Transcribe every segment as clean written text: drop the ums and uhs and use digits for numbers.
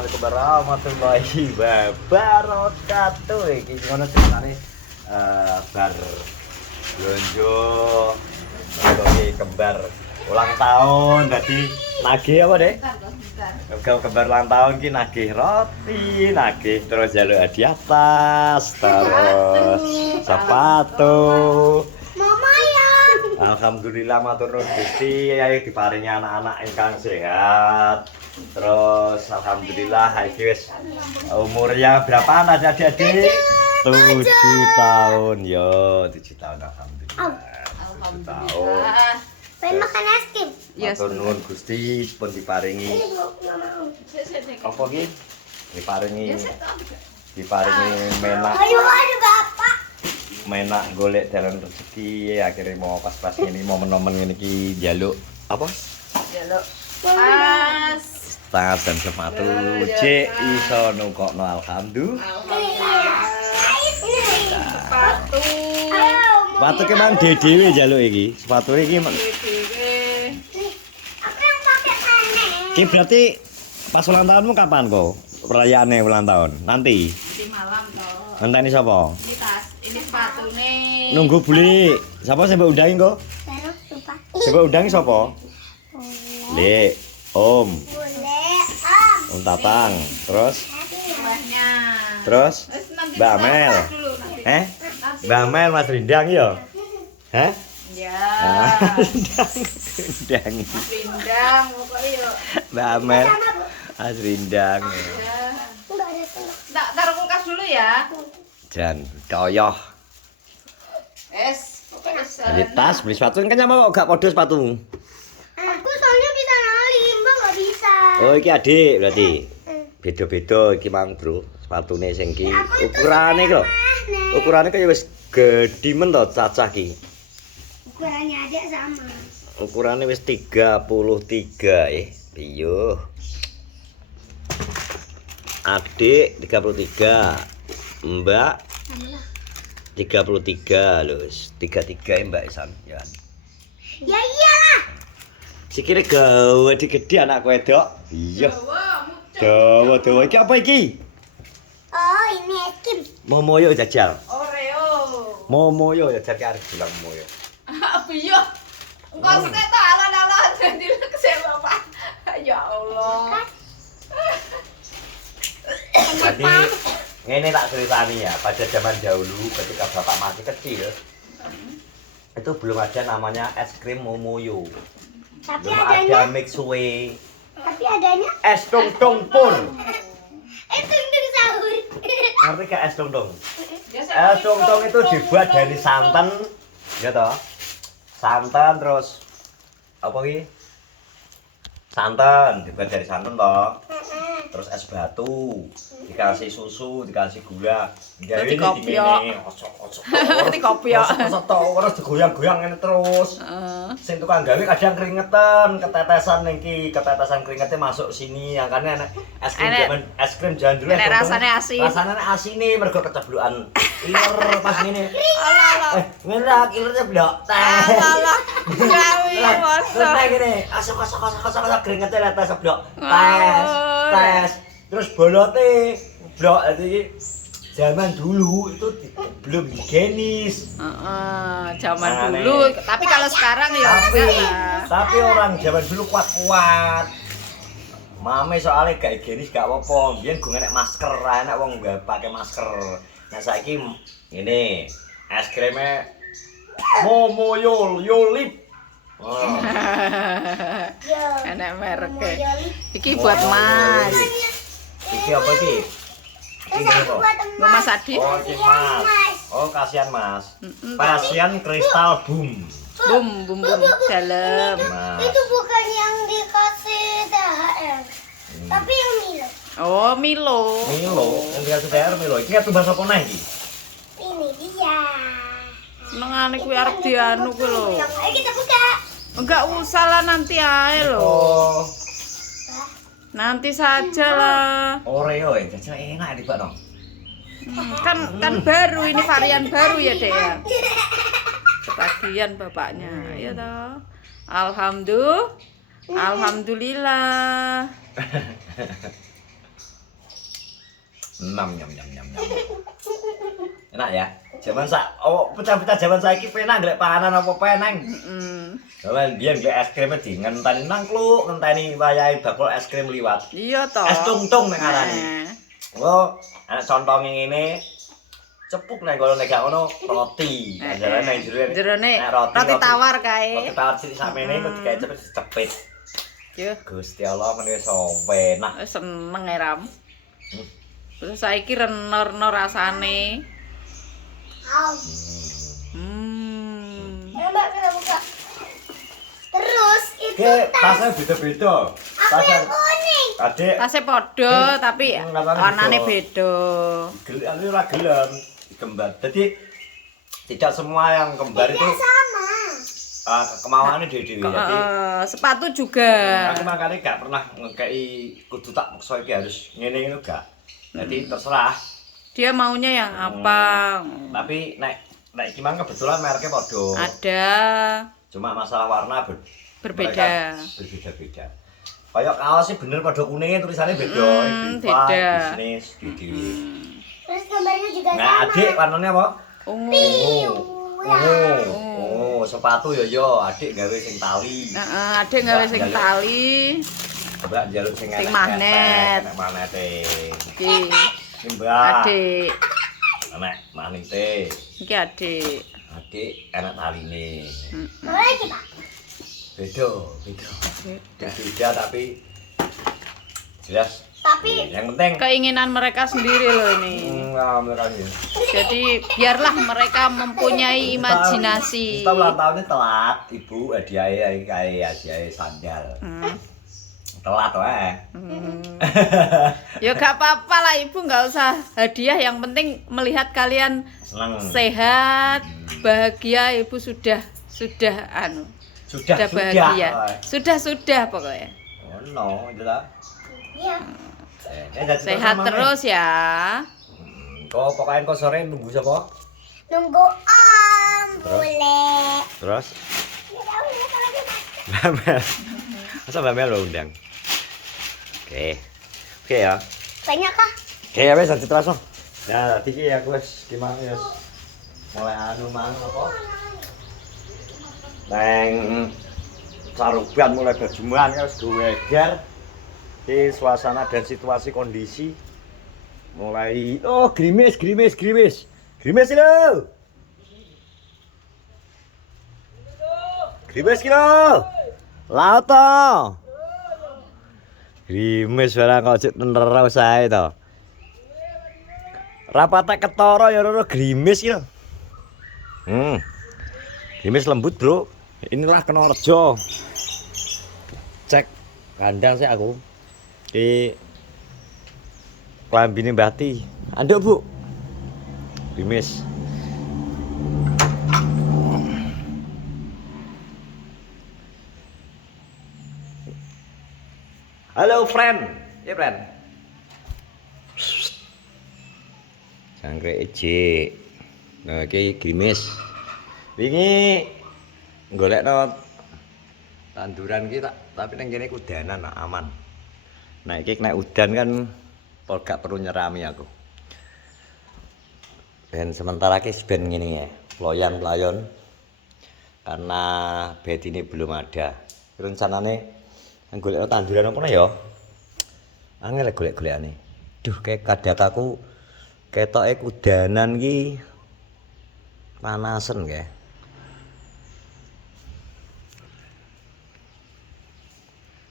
Assalamualaikum warahmatullahi wabarakatuh. Iki ngono ceritane bar blonjo iki kembar ulang tahun dadi nagih apa, Dek? Kembar ulang tahun ki nagih roti, nagih terus jaluk hadiah tas, terus sepatu. Alhamdulillah matur nuwun Gusti ayo diparingi anak-anak ingkang sehat. Terus alhamdulillah iki wis umurnya berapa adik-adik? 7 tahun. Yo, 7 tahun alhamdulillah. Alhamdulillah. Pengen makan es krim. Matur nuwun Gusti pun diparingi apa iki? Diparingi menak. Ayo ada bapak. Menak golek dalan rezeki akhirnya mau pas-pas ini momen-momen ngene iki njaluk apa? Jaluk pas. Tas dan sepatu cek iso nukokno alhamdulillah. Sepatu. Sepatu ki mang dhewe njaluk iki. Sepatu iki mang Dhewe. Aku yang pakai aneh. iki berarti pas ulang tahunmu kapan kok? Perayaane ulang tahun. Nanti. Di malam toh. Ngenteni sapa? Ini tas, ini sepatune. Nunggu beli. Sapa sing mbok undangi kok? Baru lupa. Sing mbok undangi sapa? Le, Om, Boleh. Om Tatang. Terus Kuahnya. terus Terus nanti Mbak Mel. masak dulu nanti. Mbak Mel Mas Rindang ya? Hah? Ya. Rindang. Pindang pokoknya yuk. Mbak Mel Mas Rindang. Ya. Enggak ada telur. Tak taruh kulkas dulu ya. Jan toyoh. Es, pokoknya Beli tas, beli sepatu kan nyama kok gak podo sepatumu. Aku soalnya bisa nali, Mbak nggak bisa. Oh, iki adik berarti. Beda-beda iki mang, Bro. Sepatune sing iki ukurane iki lho. Ukurane kaya wis gedhi men to cacah iki. Ukurannya adik sama. Ukurane wis 33 Iyo. Adik 33. Mbak 33 lho, 33 Mbak Isan ya. Ya iyalah. Sikile gawe digedhi anak wedok. Iya. Dawa iki apa iki? Oh, ini es krim. Momoyo jajal. Oreo. Momoyo ya jadi arep bilang momoyo. Apa ya? Engkau seketok alon-alon jadi kesel bapak. Ya Allah. Jadi ngene tak ceritani ya, pada zaman dahulu ketika bapak masih kecil itu belum ada namanya es krim Momoyo. Tapi Belum adanya, ada Mixway. tapi adanya Es tong-tong pun. itu sahur. Ngerti gak es tong-tong? Biasa Es tong-tong itu dibuat dari santan, ya toh? Santan terus apa iki? Santan dibuat dari santan toh. Terus es batu, dikasih susu, dikasih gula. Nanti kopi ya. Nanti kopi ya. Terus digoyang-goyang ngene terus. Sing tukang gawe kadang keringetan, ketetesan niki, ketetesan keringetnya masuk sini. Makanya enak es krim zaman dulu. Enak rasane asin. Rasane asine mergo keceblukan iler pas ngene. Allah. Ngerak ilernya blok. Allah. Gawe Terus masa. kayak gini, asok keringetnya netes blok. Oh. Tes. Terus bolote blok iki zaman dulu itu belum higienis. Zaman Aneh. dulu. Tapi kalau sekarang ya enggak lah. Tapi orang zaman dulu kuat-kuat. Mame soalnya gak higienis gak apa-apa. Biyen gue nek masker, enak wong gak pakai masker. Nah saiki ini es krimnya Momoyo Yolip. Oh. Enak merek. Yoli. Iki buat Mas. Iki apa iki? Iki apa? Buat Bu Mas Adit. Oh, iki Mas. Oh, kasihan Mas. Pasien kristal boom. Bum dalam. Mas. Itu bukan yang dikasih THR, tapi yang Milo. Oh, Milo. Milo, yang dikasih DR Milo. Iki kan bahasa apa nih iki? Ini dia. Nengane kuwi arep dianu kuwi lho. Ayo kita buka. Enggak usah lah nanti ae lho. Oh, Nanti saja lah. Oreo ya, jajal enak di Pak no. Kan baru ini varian baru ya, Dek ya. Ketagihan bapaknya. Ya toh. Alhamdulillah. Nyam. Enak ya. Pecah-pecah zaman saiki penak golek panganan apa peneng. Soale biyen golek es krim ngenteni nang kluk, ngenteni wayahe bakul es krim liwat. Iya toh. Es tungtung nek ngarani. Oh, anak contonge ngene cepuk nek kalau nek gak ngono roti. Ajarane nang jerone roti tawar kae. Roti tawar sithik sakmene kok digawe cepet. Yo, Gusti Allah menika enak. seneng e Ram. Terus saiki renor-renor rasane. Mbak kita buka. Terus itu Tasnya beda-beda. aku yang kuning. Adik, Tasnya padha tapi warnane beda. anu ora gelem kembar. Jadi tidak semua yang kembar itu Sama. kemauannya dewi-dewi. Jadi Sepatu juga. aku makanya gak pernah ngekei kudu tak maksa iki harus ngene gak. Jadi terserah. Dia maunya yang apa? Tapi nek iki mang kebetulan mereknya padha. Ada Cuma masalah warna berbeda. Berbeda-beda. Kayak kaos sih bener padha kuningnya tulisannya beda. Beda. Bisnis dewi. Terus gambarnya juga Nah, sama. adik warnanya apa? Ungu. Sepatu yo adik gawe sing tali. Heeh, Adik gawe sing tali. Mbak njaluk sing Sing magnet. Magnete. Iki Mbak. Adik. Enak magnete. Iki Adik. Adik enak taline. Mau lagi, Pak? Beda. Beda tapi jelas. Tapi Yang penting Keinginan mereka sendiri loh ini. mereka ya. Jadi biarlah mereka mempunyai imajinasi. Kita ulang tahunnya telat, Ibu hadiah sandal. Telat wae. Ya gak apa-apa lah Ibu, nggak usah hadiah, yang penting melihat kalian Seneng. sehat, bahagia. Ibu sudah anu. Sudah Bahagia. Sudah pokoknya. Oh no, itu lah. iya. Sehat terus ya. Kok pokoknya kok sore nunggu siapa? Nunggu Om boleh. Terus? Ya udah kalau gitu. Bamel. Masa Bamel lo undang? Oke ya. Banyak kah? Oke ya wes lanjut langsung. Nah, tadi aku wes gimana ya? Mulai anu mang apa? Neng saruban mulai berjumuhan wis gewer. Di suasana dan situasi kondisi mulai gerimis lo. Gerimis kilo. Laut to. Gerimis barang kok cek tenera usaha to. Rapate ketara ya ora gerimis kilo. Gerimis lembut, Bro. Inilah Kenorejo. Cek kandang sih aku. Di Klambine Mbah Ti. Anduk, Bu. Gerimis. Halo, friend. Ya, friend. Jangkrik ejik. Nah, iki gerimis. Wingi golekno tanduran ki tapi nang kene kudanan aman. Nah, iki nek udan kan gak perlu nyerami aku. Dan sementara ki ben ngene ya, ployan-playon karena bed ini belum ada. Rencanane golek tanduran apa ya? Angel golek-golekane. Duh, kayak kadak aku ketoke kudanan ki panasen kae.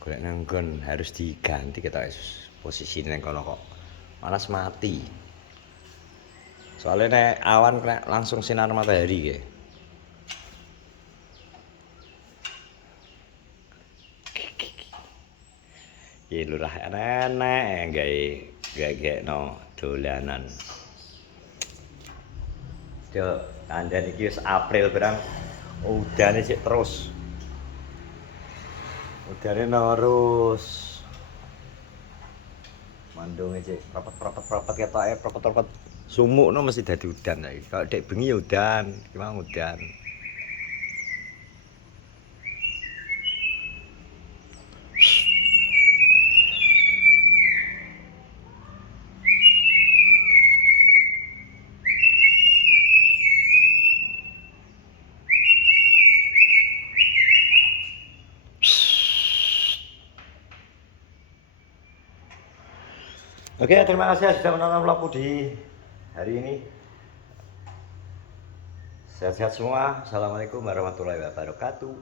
Golek nang nggon harus diganti ketoke posisine nang kono kok. Malas mati. Soalnya nek awan kena langsung sinar matahari kae. Iki lurah enek gawe no dolanan. Cuk, kandhan iki wis April barang udane sik terus. Udane terus. Mandunge sik propet ketoke propet sumukno mesti dadi udan saiki. Kalau dek bengi ya udan, iki mau udan. Oke, terima kasih sudah menonton vlogku di hari ini. Sehat-sehat semua. Assalamualaikum warahmatullahi wabarakatuh.